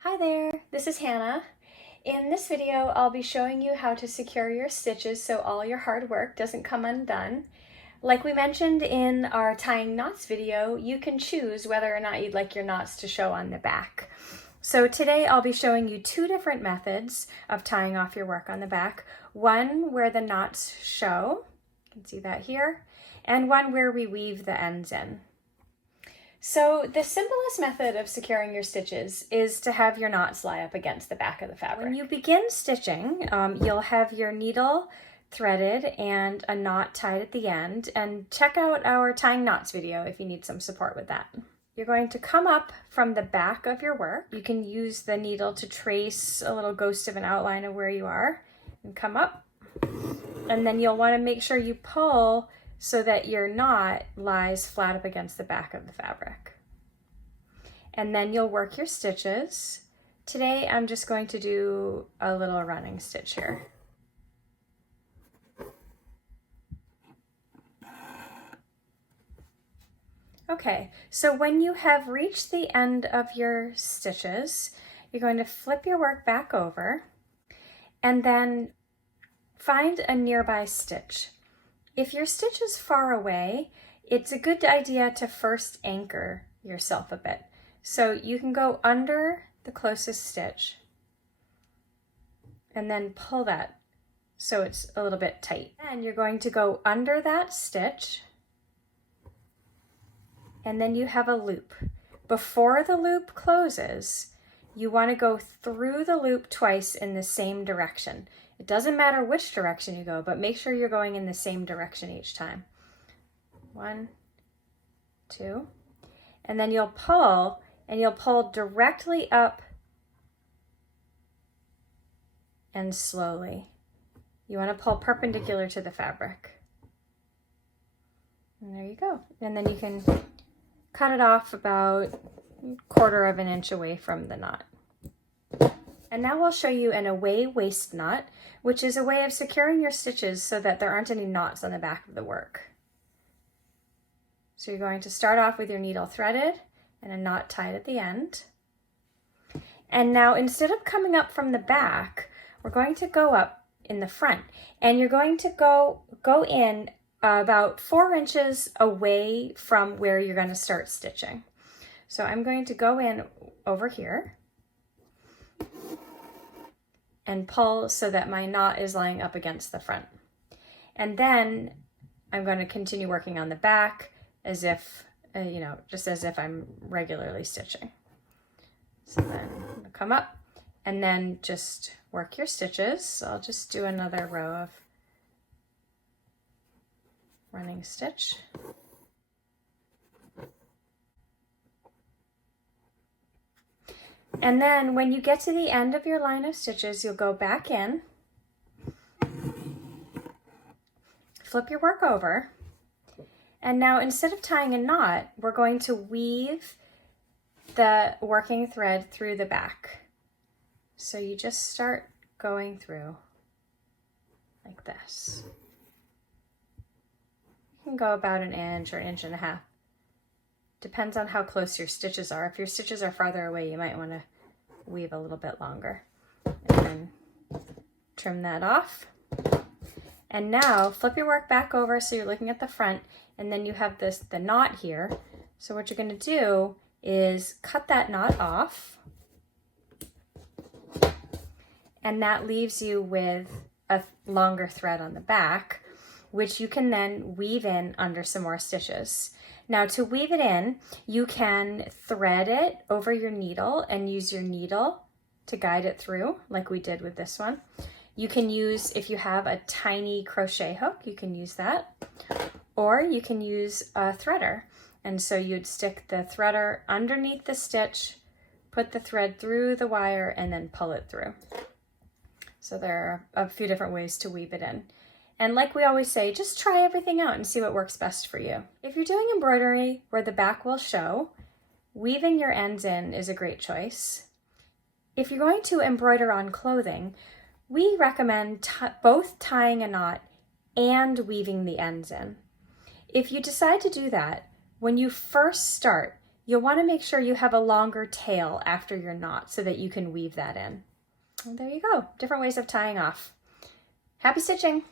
Hi there, this is Hannah. In this video, I'll be showing you how to secure your stitches so all your hard work doesn't come undone. Like we mentioned in our tying knots video, you can choose whether or not you'd like your knots to show on the back. So today I'll be showing you two different methods of tying off your work on the back. One where the knots show, you can see that here, and one where we weave the ends in. So the simplest method of securing your stitches is to have your knots lie up against the back of the fabric. When you begin stitching, you'll have your needle threaded and a knot tied at the end, and check out our tying knots video if you need some support with that. You're going to come up from the back of your work. You can use the needle to trace a little ghost of an outline of where you are and come up. And then you'll want to make sure you pull so that your knot lies flat up against the back of the fabric. And then you'll work your stitches. Today I'm just going to do a little running stitch here. Okay, so when you have reached the end of your stitches, you're going to flip your work back over and then find a nearby stitch. If your stitch is far away, it's a good idea to first anchor yourself a bit. So you can go under the closest stitch and then pull that so it's a little bit tight. And you're going to go under that stitch and then you have a loop. Before the loop closes, you want to go through the loop twice in the same direction. It doesn't matter which direction you go, but make sure you're going in the same direction each time. 1, 2, and then you'll pull, and you'll pull directly up and slowly. You want to pull perpendicular to the fabric. And there you go. And then you can cut it off about 1/4 of an inch away from the knot. And now I'll show you an away waist knot, which is a way of securing your stitches so that there aren't any knots on the back of the work. So you're going to start off with your needle threaded and a knot tied at the end. And now instead of coming up from the back, we're going to go up in the front. And you're going to go in about 4 inches away from where you're going to start stitching. So I'm going to go in over here and pull so that my knot is lying up against the front. And then I'm going to continue working on the back as if, just as if I'm regularly stitching. So then come up and then just work your stitches. So I'll just do another row of running stitch. And then when you get to the end of your line of stitches, you'll go back in, flip your work over, and now instead of tying a knot, we're going to weave the working thread through the back. So you just start going through like this. You can go about 1 inch or 1.5 inches. Depends on how close your stitches are. If your stitches are farther away, you might want to weave a little bit longer. And then trim that off. And now flip your work back over so you're looking at the front, and then you have the knot here. So what you're going to do is cut that knot off, and that leaves you with a longer thread on the back, which you can then weave in under some more stitches. Now to weave it in, you can thread it over your needle and use your needle to guide it through, like we did with this one. You can use, if you have a tiny crochet hook, you can use that. Or you can use a threader. And so you'd stick the threader underneath the stitch, put the thread through the wire, and then pull it through. So there are a few different ways to weave it in. And like we always say, just try everything out and see what works best for you. If you're doing embroidery where the back will show, weaving your ends in is a great choice. If you're going to embroider on clothing, we recommend both tying a knot and weaving the ends in. If you decide to do that, when you first start, you'll want to make sure you have a longer tail after your knot so that you can weave that in. And there you go, different ways of tying off. Happy stitching!